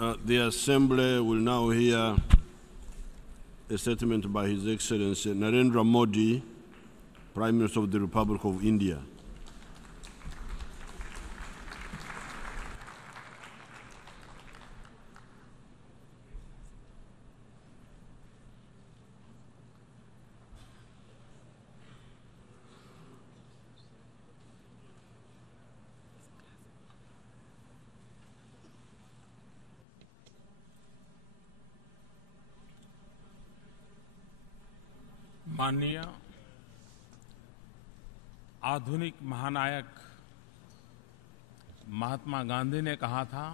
The Assembly will now hear a statement by His Excellency Narendra Modi, Prime Minister of the Republic of India. माननीय आधुनिक महानायक महात्मा गांधी ने कहा था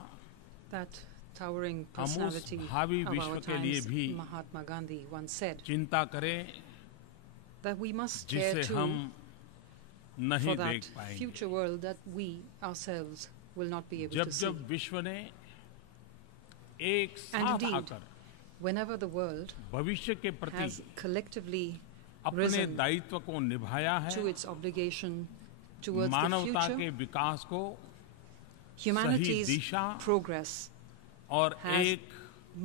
that towering हम उस personality भावी of विश्व our के लिए times, भी Mahatma Gandhi once said चिंता करें that we must care जिसे too हम नहीं for देख that पाएंगे। future world that we ourselves will not be able जब to see. जब विश्व ने एक And साथ indeed, आकर whenever the world भविष्य के प्रति has collectively अपने risen दायित्व को निभाया है, to its obligation towards the मानवता के future, विकास को humanity's सही दिशा progress और has एक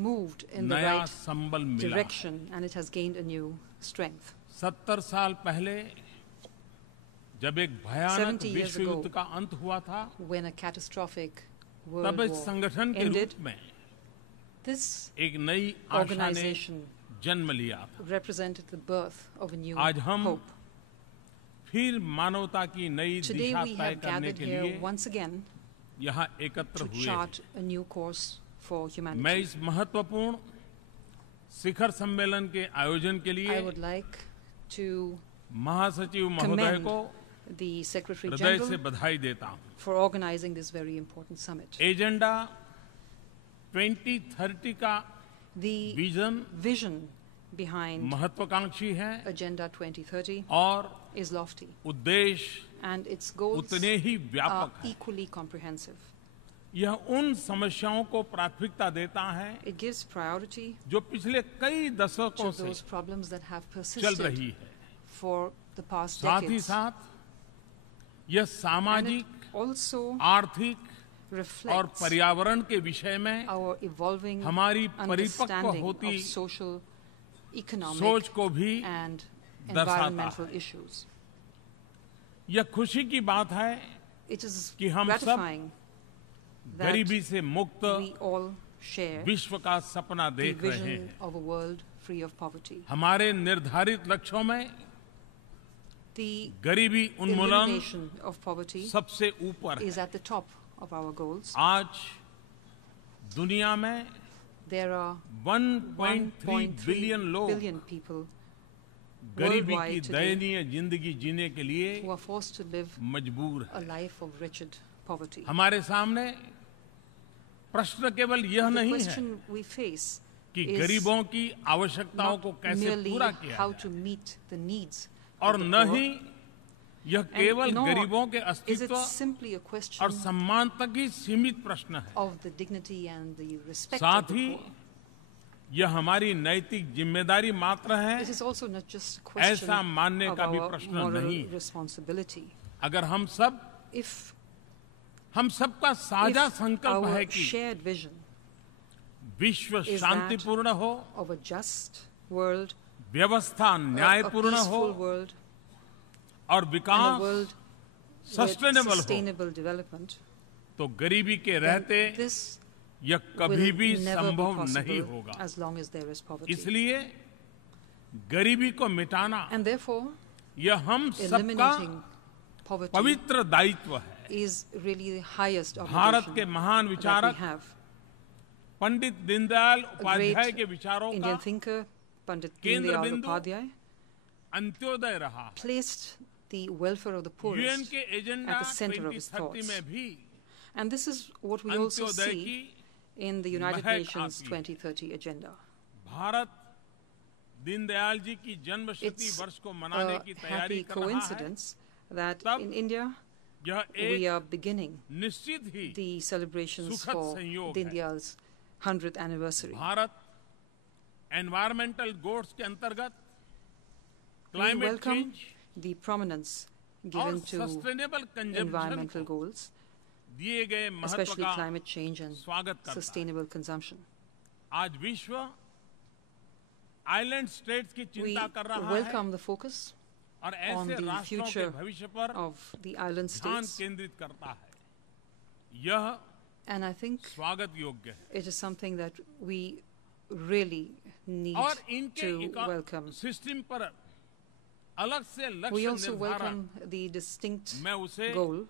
moved in the नया right संबल मिला। direction and it has gained a new strength. 70 साल पहले जब एक भयानक 70 years विश्व युद्ध ago, का अंत हुआ था, When a catastrophic world तब इस war संगठन के ended, रूप में this एक नई आशा ने organization जन्म लिया था। represented the birth of a new आज हम hope. फिर मानवता की नई Today दिशा we तय have करने gathered के here लिए once again यहाँ एकत्र to हुए chart हैं। a new course for मैं humanity. इस महत्वपूर्ण शिखर सम्मेलन के आयोजन के I लिए would like to महासचिव महोदय commend को the Secretary हृदय से General बधाई देता हूँ। for organizing this very important summit. Agenda 2030 का The विजन behind महत्वाकांक्षी है Agenda 2030 और is lofty उद्देश्य and its goals उतने ही are व्यापक है। equally comprehensive. यह उन समस्याओं को प्राथमिकता देता है It gives priority जो पिछले कई दशकों to से those problems that have चल persisted रही है। for the past साथ ही decades साथ यह and it सामाजिक, also आर्थिक और reflects पर्यावरण के विषय में our evolving हमारी परिपक्व understanding होती of social, economic सोच को भी and दर्शाता environmental है। issues. यह खुशी की बात है It is कि हम सब gratifying that गरीबी से मुक्त we all share विश्व का सपना the देख रहे vision हैं। of a world free of poverty. हमारे निर्धारित लक्ष्यों में The गरीबी उन्मूलन elimination of poverty सबसे ऊपर is है। at the top of our goals. आज दुनिया में There are 1.3 बिलियन लोग billion people गरीबी की worldwide today दयनीय जिंदगी जीने के लिए who are forced to live मजबूर a हैं। life of wretched poverty. हमारे सामने प्रश्न केवल यह The नहीं है question we face कि is गरीबों की आवश्यकताओं को not कैसे merely पूरा किया how जाए to meet the needs और of the न poor, ही यह and केवल nor गरीबों के is it अस्तित्व simply a और question सम्मान तक ही सीमित प्रश्न है। of the dignity and the respect साथ of the ही poor. यह हमारी नैतिक जिम्मेदारी मात्र है, It is also not just a question ऐसा मानने of का भी our प्रश्न moral नहीं है। responsibility. अगर हम सबका साझा If संकल्प है our कि shared vision विश्व is शांतिपूर्ण हो, of a just world, व्यवस्था a न्यायपूर्ण हो peaceful world, और and a Vikas world with sustainable हो, sustainable development, तो गरीबी के then रहते this यह कभी will भी never be संभव नहीं possible होगा। as long as there is poverty. इसलिए गरीबी को मिटाना And therefore, यह हम सबका eliminating poverty पवित्र दायित्व है। is really the highest Bharat के obligation महान that we विचारक have. पंडित दीनदयाल A उपाध्याय great के विचारों का Indian thinker, Pandit केंद्र Deen Dayal बिंदु Upadhyay, अंत्योदय रहा। placed the welfare of the UN poorest के agenda at the center of his 2030 thoughts. में भी And this is what we also Antyodaya see की in the United महक Nations आती है। 2030 agenda. भारत दीनदयाल जी की जन्म शती It's वर्ष को मनाने a की तैयारी happy कर रहा है। coincidence that तब in India यह we एक are beginning निश्चित ही the celebrations सुखद for संयोग Deen है। Dayal's 100th anniversary. Bharat environmental goals के अंतर्गत We climate welcome change the prominence और given to sustainable consumption environmental को goals दिए गए महत्व especially का climate change and स्वागत करता है। sustainable consumption. आज विश्व आइलैंड स्टेट्स की We चिंता कर रहा है welcome the focus और on ऐसे the राष्ट्रों के future भविष्य पर of the island ध्यान states, केंद्रित करता है। यह and I think स्वागत योग्य है it is something that we really need और इनके to welcome. सिस्टम पर अलग से We लक्ष्य also निर्धारण welcome the distinct मैं उसे goal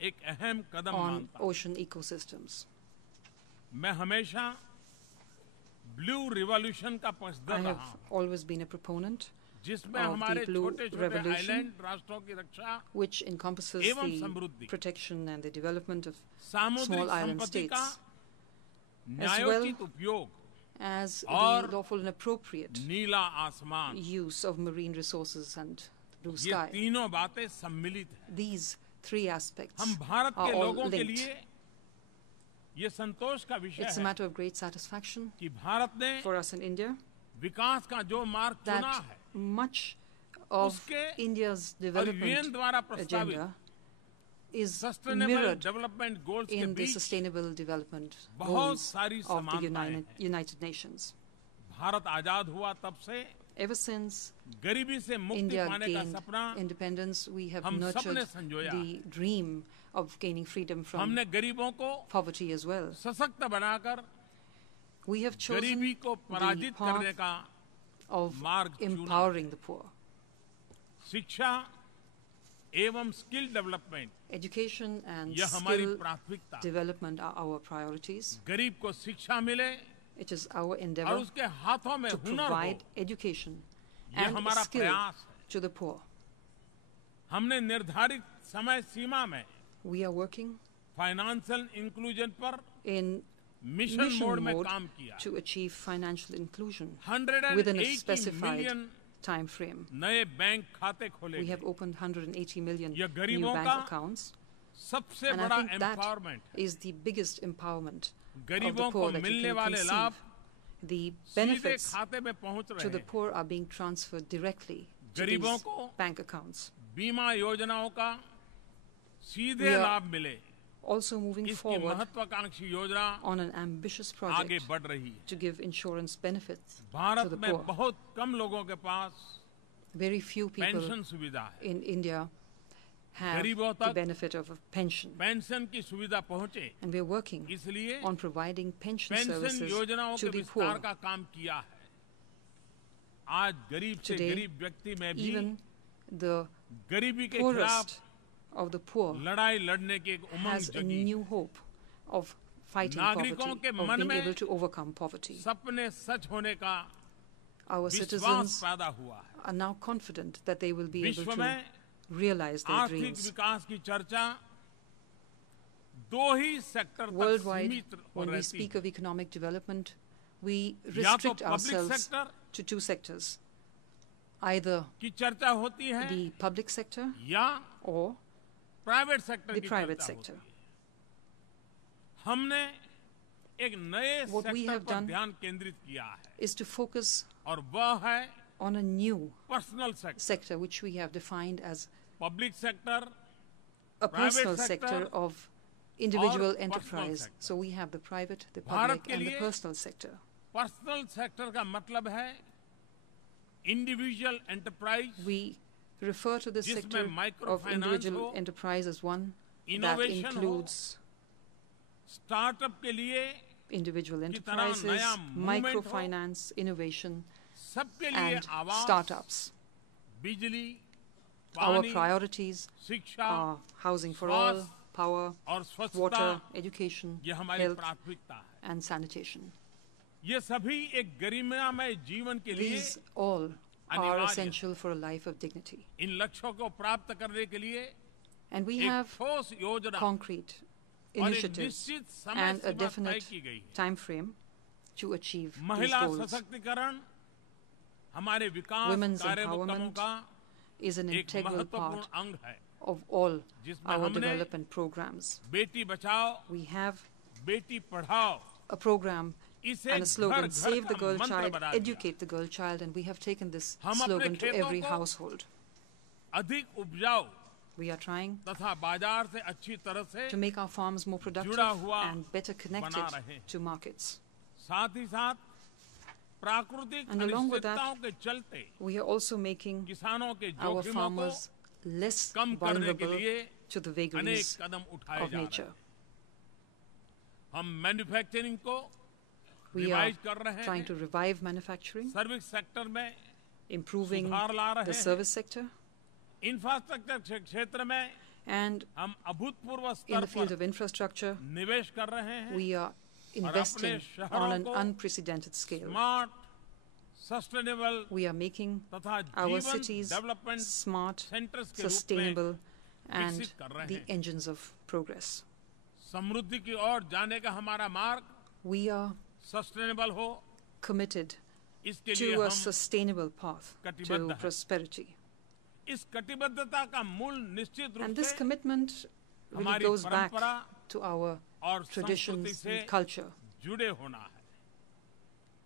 एक अहम कदम on मानता हूं। ocean ecosystems. मैं हमेशा ब्लू रिवॉल्यूशन का I पक्षधर have रहा हूं, always been a proponent जिसमें of the हमारे blue छोटे छोटे revolution, आइलैंड राष्ट्रों की रक्षा which encompasses एवं the समृद्धि, protection and the development of सामुद्रिक small island संपत्ति का states, न्यायोचित उपयोग as the और lawful and appropriate नीला आसमान, use of marine resources and blue ये sky. तीनों बातें सम्मिलित हैं। These three aspects हम भारत are के all लोगों के linked. लिए ये संतोष का विषय It's a है matter of great satisfaction कि भारत ने for us in India विकास का जो मार्ग चुना that है much of उसके India's और यूएन development द्वारा प्रस्तावित agenda is sustainable mirrored development goals के in the beach sustainable development बहुत goals सारी of the समानताएं हैं। United Nations. भारत आजाद हुआ तब से Ever since गरीबी से मुक्ति India पाने का gained सपना independence, we have हम सबने nurtured संजोया the dream of gaining freedom from हमने गरीबों को poverty as well. सशक्त बनाकर We have chosen गरीबी को the पराजित करने path का of मार्ग चुना। empowering the poor. शिक्षा एवं स्किल डेवलपमेंट Education and यह हमारी skill प्राथमिकता है। development are our priorities. गरीब को शिक्षा मिले It is our और endeavor उसके हाथों में to हुनर हो, provide education ये and हमारा skill प्रयास है। to the poor. हमने निर्धारित समय सीमा में We are working financial inclusion पर in मिशन mission मोड में mode काम किया। to achieve financial inclusion within a 180 specified million time frame. नए बैंक खाते खोले We गए। have opened 180 million यह new गरीबों bank का accounts, सबसे and I बड़ा think that empowerment is the biggest empowerment of the गरीबों को poor that you मिलने can वाले लाभ conceive. The सीधे benefits खाते में पहुंच to रहे the हैं। poor are being transferred directly to गरीबों these को bank accounts. बीमा योजनाओं का सीधे We are लाभ मिले, Also moving इसकी forward महत्वाकांक्षी योजना on an ambitious आगे project बढ़ रही है। to give insurance benefits to Bharat the में poor. बहुत कम लोगों के पास Very few people पेंशन सुविधा है। in India have गरीबों the तक benefit of a pension, pension की सुविधा पहुंचे, and we are working इसलिए on providing pension pension services योजनाओं to के the विस्तार poor. का काम किया है। आज गरीब से Today, गरीब व्यक्ति में भी Even the गरीबी के खिलाफ poorest of the poor लड़ाई लड़ने की एक उमंग has a जगी। new hope of fighting नागरिकों poverty, के of मन being में able to overcome poverty. सपने सच होने का Our विश्वास citizens पैदा हुआ है। are now confident that they will be able विश्व to में realize their आर्थिक dreams. विकास की चर्चा दो ही सेक्टर तक Worldwide, सीमित हो when we रहती speak है। of economic development, we या तो restrict public ourselves sector to two sectors, either की चर्चा होती है the public sector या or प्राइवेट सेक्टर the की private चर्चा sector. होती है। हमने एक नए What we सेक्टर have पर done ध्यान केंद्रित किया है is to focus और वह है on a new personal sector. sector which we have defined as public sector a Private personal sector sector of individual और personal enterprise. sector. So we have the private, the Bharat public, के and the लिए personal sector. Personal sector का मतलब है individual enterprise We refer to this जिसमें sector of microfinance individual हो, enterprise as one that innovation हो, includes startup के लिए individual तरह enterprises, नया movement हो, microfinance, innovation, सबके लिए and आवास, startups. बिजली, Our पानी, priorities शिक्षा are housing for all, स्वास्थ्य power, और स्वच्छता water, education, ये हमारी health, प्राथमिकता है। and sanitation. ये सभी एक गरिमामय जीवन के लिए These all are अनिवार्य essential for a life of dignity. इन लक्ष्यों को प्राप्त करने के लिए And we एक have ठोस योजना concrete और एक initiatives निश्चित समय and a सीमा तय definite की गई है। time frame to achieve these महिला goals. सशक्तिकरण हमारे विकास Women's कार्यक्रमों empowerment का is an एक integral महत्वपूर्ण part अंग है, of all जिसमें our हमने development programs. Beti Bachao We have Beti Padhao a program इसे and a slogan, घर-घर save the का girl मंत्र child, बना दिया। educate the girl child, and we have taken this हम अपने slogan to खेतों every को household. अधिक उपजाऊ We are trying तथा बाजार से अच्छी तरह से to make our farms more productive जुड़ा हुआ and better connected बना रहे हैं। to markets. साथ ही साथ प्राकृतिक And along with that, अनिश्चितताओं के चलते We are also making किसानों के our जोखिमों को farmers less कम करने के vulnerable लिए to the अनेक vagaries कदम उठाए of जा रहे nature. हैं। हम मैन्युफैक्चरिंग को We are रिवाइज कर रहे trying हैं, to revive manufacturing, service sector में improving सुधार ला रहे the हैं, service sector, इंफ्रास्ट्रक्चर क्षेत्र में and हम अभूतपूर्व in स्तर the field पर of infrastructure, निवेश कर रहे हैं we are investing on an unprecedented scale. Smart sustainable We are making तथा our जीवन cities डेवलपमेंट smart, सेंटर्स के रूप में sustainable, and विकसित कर रहे the हैं। engines of progress. समृद्धि की ओर जाने का हमारा मार्ग We are सस्टेनेबल हो, committed इसके लिए to a हम sustainable path कटिबद्ध to हैं। prosperity. इस कटिबद्धता का मूल निश्चित रूप And this से commitment really हमारी goes back परंपरा to our और traditions संस्कृति से and culture. जुड़े होना है,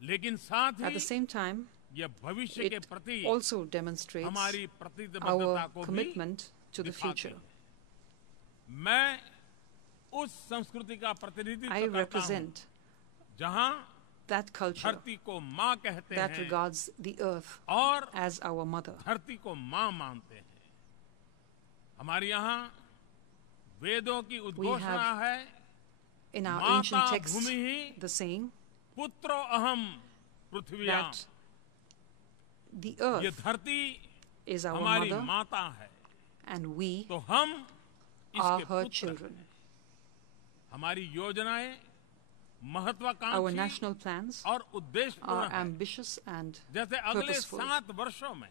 लेकिन साथ At the he same time, यह भविष्य के it प्रति also demonstrates हमारी प्रतिबद्धता our को भी commitment to the दिखाती future. है। मैं उस संस्कृति का I प्रतिनिधित्व करता हूँ represent जहाँ that culture धरती को माँ कहते that हैं regards the earth और as our mother. धरती को माँ मानते हैं। हमारे यहाँ वेदों की उद्घोषणा है, In our माता ancient texts, Bhumi he the saying पुत्रो अहम पृथ्व्याम। that the ये earth धरती is our हमारी mother माता है, and we तो हम are इसके her पुत्र children. हैं। हमारी योजनाएं Our महत्वाकांक्षी national plans और उद्देश्यपूर्ण are हैं। ambitious and जैसे अगले purposeful. 7 वर्षों में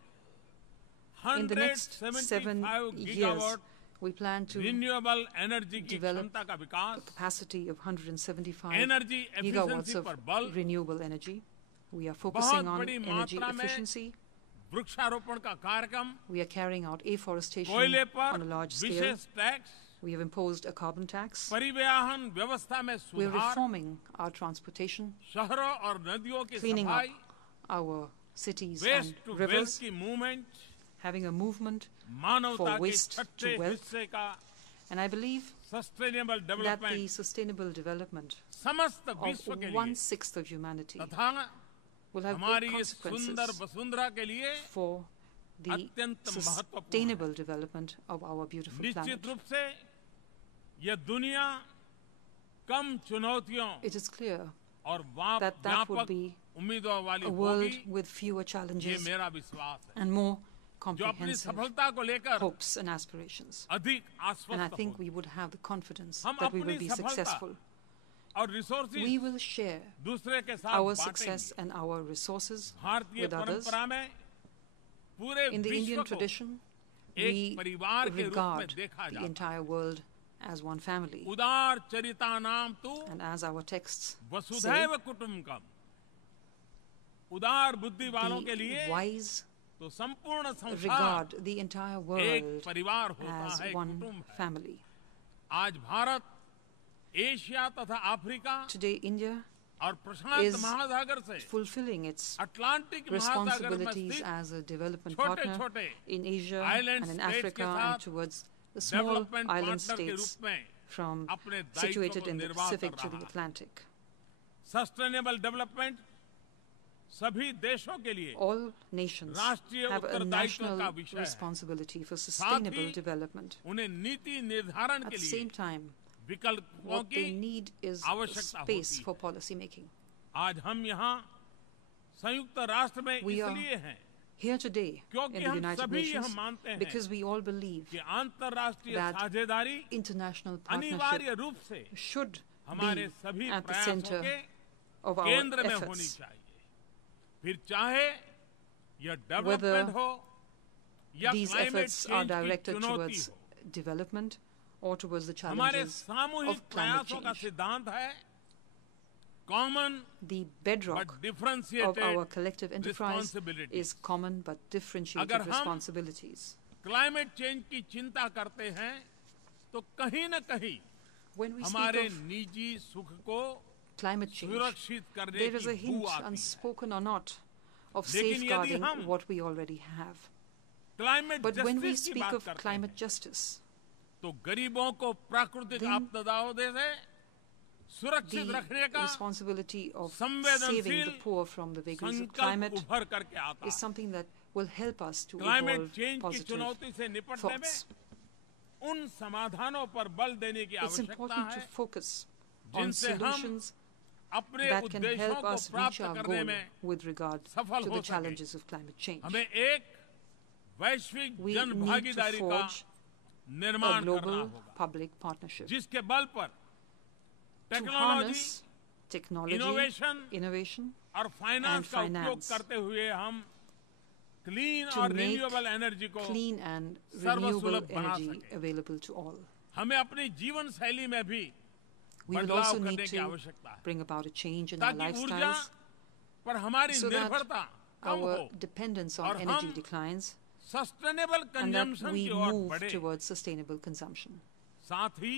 In the next 7 175 years, gigawatt we plan to renewable energy की develop क्षमता का विकास, capacity of 175 energy gigawatts efficiency of पर बल, renewable energy. We are focusing on बड़ी energy मात्रा में efficiency. वृक्षारोपण का कार्यक्रम, We are carrying out afforestation कोयले पर on a large scale. विशेष tax, We have imposed a carbon tax. परिवहन व्यवस्था में We are सुधार, reforming our transportation, शहरों और नदियों की cleaning सफाई, up our cities waste and to wealth rivers, की मूवमेंट, having a movement मानवता for के waste छठे to wealth. हिस्से का And I believe sustainable that the development sustainable development समस्त of विश्व के लिए 1/6 of humanity तथा will have हमारी great इस सुंदर consequences वसुंधरा के लिए for the अत्यंत महत्वपूर्ण sustainable development of our beautiful निश्चित planet. रूप से यह दुनिया कम चुनौतियों It is clear और that would व्यापक be उम्मीदों वाली a world होगी, with fewer ये challenges मेरा विश्वास है, and more जो अपनी comprehensive सफलता को लेकर hopes and aspirations. अधिक And I आश्वस्त think होगी we would have the confidence हम that we will अपनी be सफलता successful. और We रिसोर्सेज will share दूसरे के साथ our बांटेंगे। success and our resources भारतीय with others. परंपरा में पूरे In the विश्व Indian को tradition, एक we परिवार के रूप में regard देखा the जाता है। entire world as one family. उदार चरिता नाम तू And as our texts say, वसुधैव कुटुंबकम। उदार बुद्धि वालों के the लिए wise तो संपूर्ण संसार regard the entire एक world परिवार होता as है, एक one कुटुंब है। family. आज भारत एशिया तथा अफ्रीका Today, India और प्रशांत is महासागर से fulfilling its अटलांटिक महासागर में responsibilities स्थित as a development छोटे partner छोटे in Asia island and in states Africa के and साथ towards the small development island partner के states रूप में from अपने दायित्व situated को in the निर्वाह Pacific कर to the रहा है। Atlantic. सस्टेनेबल डेवलपमेंट सभी देशों के लिए All nations राष्ट्रीय have a उत्तरदायित्व national का विषय है। responsibility for साथ sustainable ही development. उन्हें नीति निर्धारण At के the लिए same time, विकल्पों what की they need is आवश्यकता space होती है। for policy making. आज हम यहाँ संयुक्त राष्ट्र में We are इसलिए हैं Here today क्योंकि in the हम United सभी यह Nations मानते हैं because we all believe कि अंतर्राष्ट्रीय that साझेदारी international अनिवार्य partnership रूप से should हमारे be सभी at the प्रयासों center के of our केंद्र में होनी efforts. चाहिए। फिर चाहे यह Whether डेवलपमेंट हो या These climate efforts are change की directed चुनौती towards हो। development or towards the हमारे challenges सामूहिक of climate प्रयासों का change. सिद्धांत है common The but bedrock of differentiated our collective enterprise responsibility. is common but differentiated अगर हम responsibilities. क्लाइमेट चेंज की चिंता करते हैं तो कहीं न कहीं When we speak हमारे of निजी सुख को climate change, सुरक्षित करने there is a की बू hint, आती है। unspoken or not, of लेकिन यदि safeguarding हम what we already have. Climate But when we justice की speak बात of करते हैं climate justice, तो गरीबों को प्राकृतिक then आपदाओं से सुरक्षित रखने the का responsibility of saving संवेदनशील the poor from the vagaries of संकल्प climate उभर करके आता is है। something that will help us to climate evolve change की positive चुनौती से निपटने में thoughts. उन समाधानों पर बल देने की It's आवश्यकता important to है focus on जिनसे हम solutions अपने that can उद्देश्यों help को us प्राप्त reach our करने goal में with regard सफल to हो the सके। challenges of climate change. हमें एक वैश्विक We जन need to भागीदारी का forge a निर्माण करना global होगा public partnership जिसके बल पर to technology harness technology, innovation, और फाइनेंस and का उपयोग finance करते हुए हम क्लीन to और make रिन्यूएबल एनर्जी को clean and सर्वसुलभ renewable बना energy सके। available to all. हमें अपनी जीवन शैली में भी We will बदलाव also need करने की to आवश्यकता है bring about a change in our ताकि ऊर्जा lifestyles पर हमारी so that निर्भरता कम our हो dependence और on energy हम declines sustainable and that consumption we की ओर move बढ़े। towards sustainable consumption. साथ ही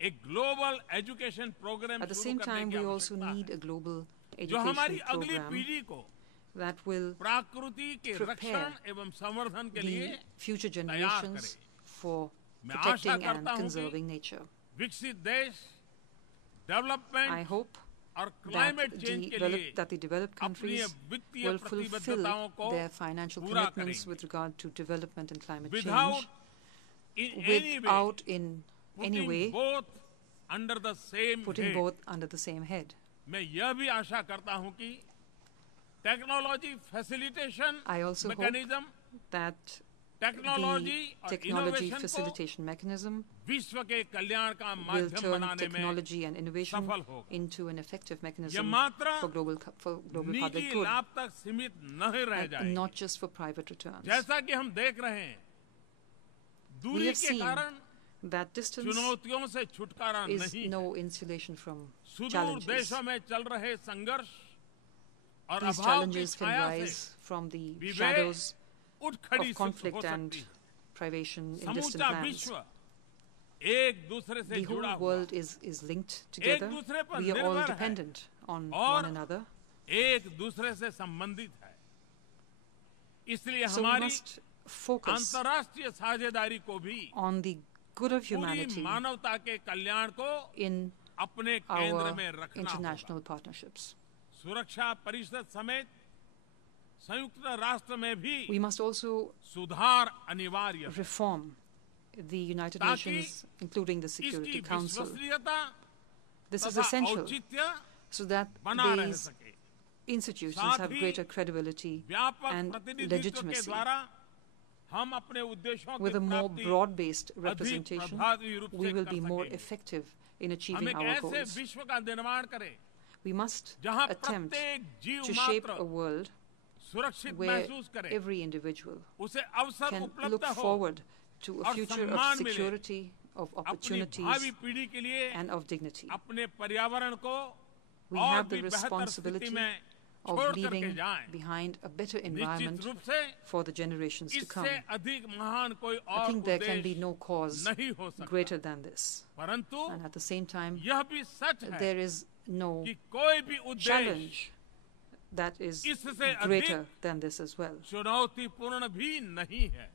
एक global education programme At the शुरू same करने time, की we also आवश्यकता need है a global जो हमारी education अगली program पीढ़ी को that will प्रकृति के prepare रक्षण एवं संवर्धन के लिए the future तैयार generations करे। for मैं आशा protecting and करता हूं कि conserving nature. विकसित देश I डेवलपमेंट hope और that क्लाइमेट चेंज के लिए the developed अपनी countries वित्तीय will fulfill प्रतिबद्धताओं को their financial पूरा commitments करेंगे with regard to development and climate without change in any way without in any putting way both under the same putting head। both under the same head. मैं यह भी आशा करता हूं कि technology facilitation I also hope mechanism that technology the और technology innovation को facilitation mechanism विश्व के कल्याण का will माध्यम turn बनाने में technology and innovation सफल होगा। into an effective यह mechanism मात्र for global public निजी good लाभ तक सीमित नहीं रह and जाए not just for private returns. जैसा कि हम देख रहे हैं We दूरी have के seen कारण that distance चुनौतियों से छुटकारा is नहीं है। no insulation from सुदूर challenges. देशों में चल रहे संघर्ष और These अभाव की challenges can छाया से rise from the विवेक shadows उठ खड़ी of सिद्ध हो conflict and सकती है। privation in distant समूचा lands. विश्व एक दूसरे से The जुड़ा whole हुआ world is linked together. दूसरे पर We are all निर्भर है। dependent on और one another. एक दूसरे से संबंधित है। इसलिए So we हमारी must focus अंतर्राष्ट्रीय साझेदारी को भी on the good of पूरी humanity मानवता के कल्याण को in अपने केंद्र our में रखना होगा। international partnerships. सुरक्षा परिषद समेत संयुक्त राष्ट्र में भी We must also सुधार अनिवार्य है reform the United ताकि Nations, including the इसकी Security Council. विश्वसनीयता This is तथा essential औचित्य so that बना रह these सके। institutions साथ have ही greater credibility व्यापक and प्रतिनिधित्व के legitimacy. द्वारा हम अपने उद्देश्यों With की a more प्राप्ति broad-based अधिक representation, प्रभावी रूप we से will कर be more सकेंगे। effective in हम achieving एक our ऐसे goals. विश्व का निर्माण करें We must जहां attempt प्रत्येक जीव to shape मात्र a world सुरक्षित where महसूस करे, every individual उसे अवसर can उपलब्ध look हो forward to a और future of सम्मान मिले। security, of अपनी opportunities, भावी पीढ़ी के लिए and of dignity. अपने पर्यावरण को We और have the भी बेहतर स्थिति responsibility में of छोड़ करके leaving जाएं। behind a better निश्चित environment रूप से for the generations to come. इससे अधिक महान कोई I और think there can be उद्देश्य no cause नहीं हो सकता। greater than this. परंतु And at the same time, यह भी सच है there is no कि कोई भी उद्देश्य challenge that is इससे greater अधिक than this as well. चुनौतीपूर्ण भी नहीं है।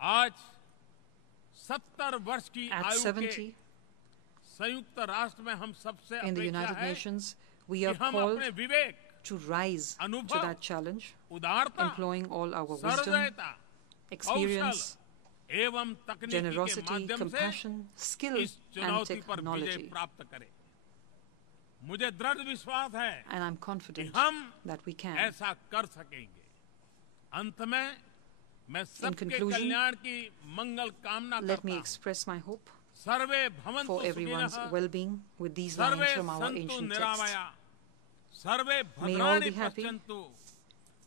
आज 70 वर्ष की At आयु के 70, संयुक्त राष्ट्र में हम सबसे in the अपेक्षा United है Nations, we कि are हम called अपने विवेक, to rise to अनुभव, that challenge, उदारता, employing all our wisdom, सहृदयता, experience, एवं तकनीकी के generosity, माध्यम से compassion, skill, इस and चुनौती पर विजय technology. प्राप्त करें। मुझे दृढ़ विश्वास है And I'm कि confident हम that we can. ऐसा कर सकेंगे। अंत में मैं सबके conclusion, कल्याण की मंगल कामना Let करता me हूँ। express my hope सर्वे भवन्तु for everyone's सुखिनः, well-being with these survey lines from our सन्तु ancient texts. निरामया, सर्वे May all भद्राणि be happy. पश्यन्तु,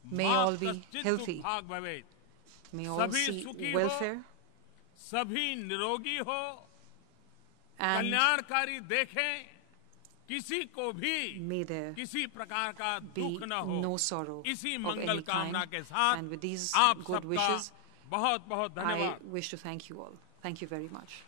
May मा all be कश्चित् healthy. दुःखाग् भवेत्। May all सभी see सुखी हो, welfare सभी निरोगी हो, and कल्याणकारी देखें, किसी को भी may there किसी प्रकार का be दुख न हो। no sorrow इसी of मंगल any कामना kind. के साथ And with these आप good सबका wishes, बहुत बहुत I धन्यवाद। wish to thank you all. Thank you very much.